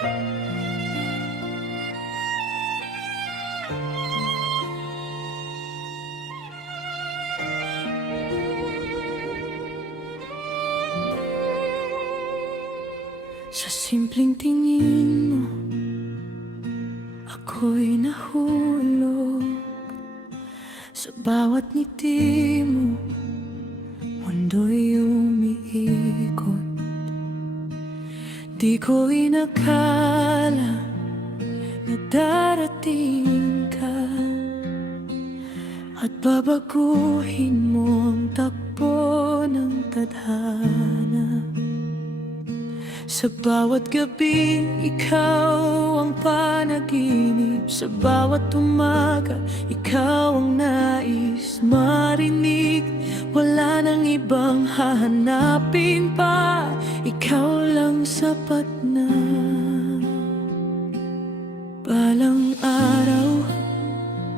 Sa simpleng tingin mo, ako'y nahulog. Sa bawat ngiti mo, mundo'y umiikot. Di ko inakala na darating ka at babaguhin mo ang takbo ng tadhana. Sa bawat gabi, ikaw ang panaginip. Sa bawat umaga, ikaw ang nais marinig. Wala nang ibang hahanapin pa, ikaw lang sapat na. Balang araw,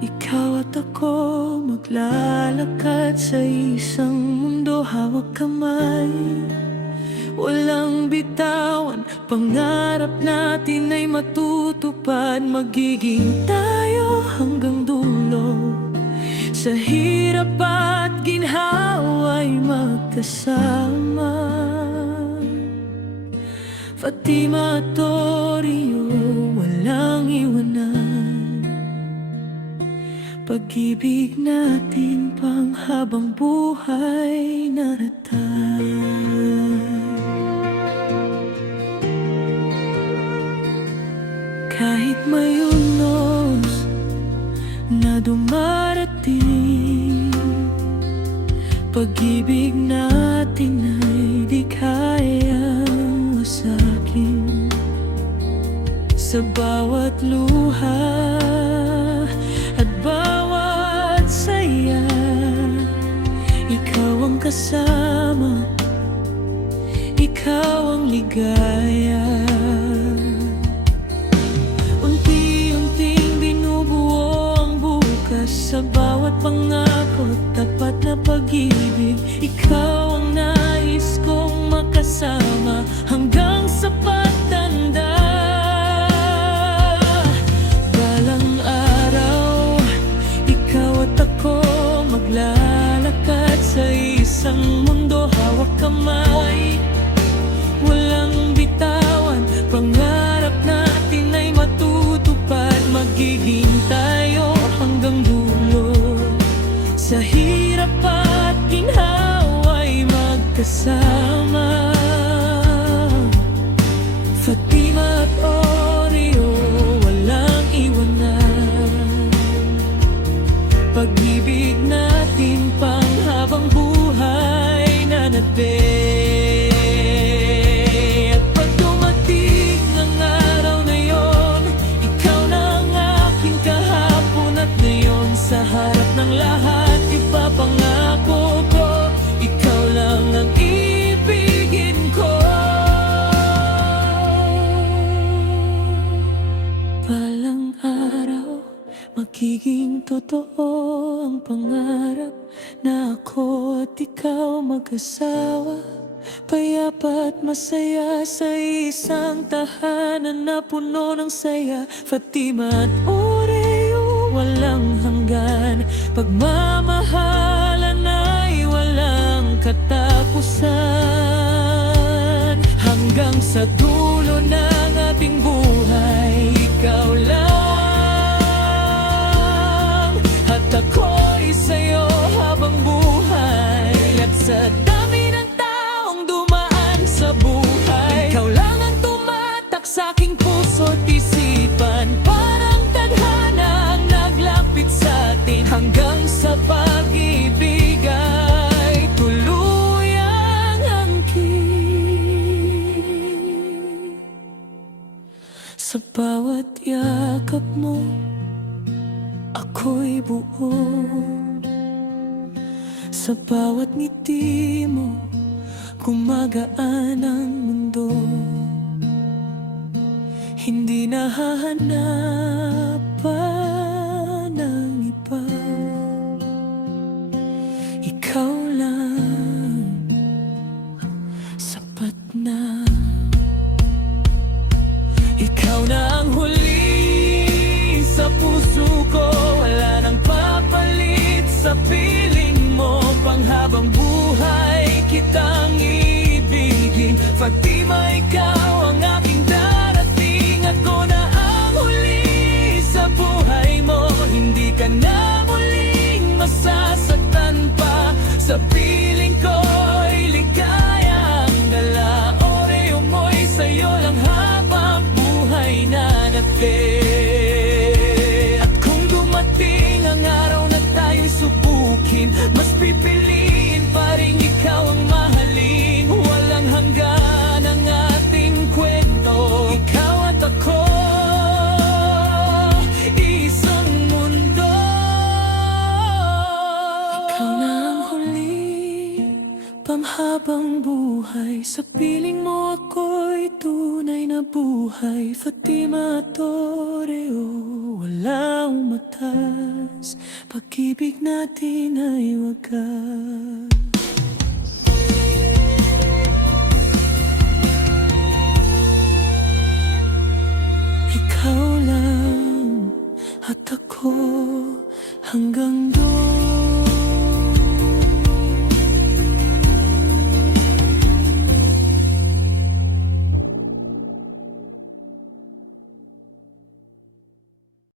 ikaw at ako maglalakad sa isang mundo, hawak kamay, walang bitawan. Pangarap natin ay matutupad. Magiging tayo hanggang dulo. Sa hirap at ginhawa ay magkasama. Fatima at Oreo, walang iwanan. Pag-ibig natin pang habang buhay naratan. Kahit may unos na dumarating, pag-ibig natin ay di kayang wasakin. Sa bawat luha at bawat saya, ikaw ang kasama, ikaw ang ligaya. Sa bawat pangako, tapat na pag-ibig, ikaw ang nais kong makasama hanggang sa pagtanda. Balang araw, ikaw at ako maglalakad sa isang mundo, hawak kamay, walang bitawan. Pangarap natin ay matutupad. Magiging tayo hanggang dulo. Sa hirap at ginhawa ay magkasama. Fatima at Oreo, walang iwanan. Pag-ibig natin pang habang buhay nanatili. At pag dumating ang araw na yon, ikaw na ang aking kahapon at ngayon. Sa harap ng lahat, ipapangako ko, ikaw lang ang ibigin ko. Balang araw, magiging totoo ang pangarap na ako at ikaw mag-asawa, payapa at masaya sa isang tahanan na puno ng saya. Fatima at Oreo, walang hanggan. Pagmamahalan ay walang katapusan. Hanggang sa dulo ng ating buhay, ikaw lang at ako'y sa'yo habang buhay. At sa dami ng taong dumaan sa buhay, ikaw lang ang tumatak sa aking puso't isipan. Parang tadhana ang naglapit sa atin, hanggang sa pag-ibig ay tuluyang angkin. Sa bawat yakap mo, ako'y buo. Sa bawat ngiti mo, gumagaan ang mundo. Hindi nahahanapan ng iba, ikaw lang sapat na. Ikaw Ikaw na ang huli sa puso ko, wala nang papalit sa piling mo. Panghabang buhay kitang ibigin, Fatima, ikaw ang aking darating. Ako na ang huli sa buhay mo, hindi ka na muling masasaktan pa. Sa piling ko'y ligayang dala, oreo mo'y sa'yo lang habang buhay nanatili. At kung dumating ang araw na tayo'y subukin, mas pipiliin pa rin ikaw ang mahalin. Walang hanggan ang ating kwento, ikaw at ako, isang mundo. Ikaw na ang huli, panghabang buhay. Sa piling mo ako'y tunay na buhay. Fatima at Oreo, walang matas. Pag-ibig natin ay wagas. Ikaw lang at ako hanggang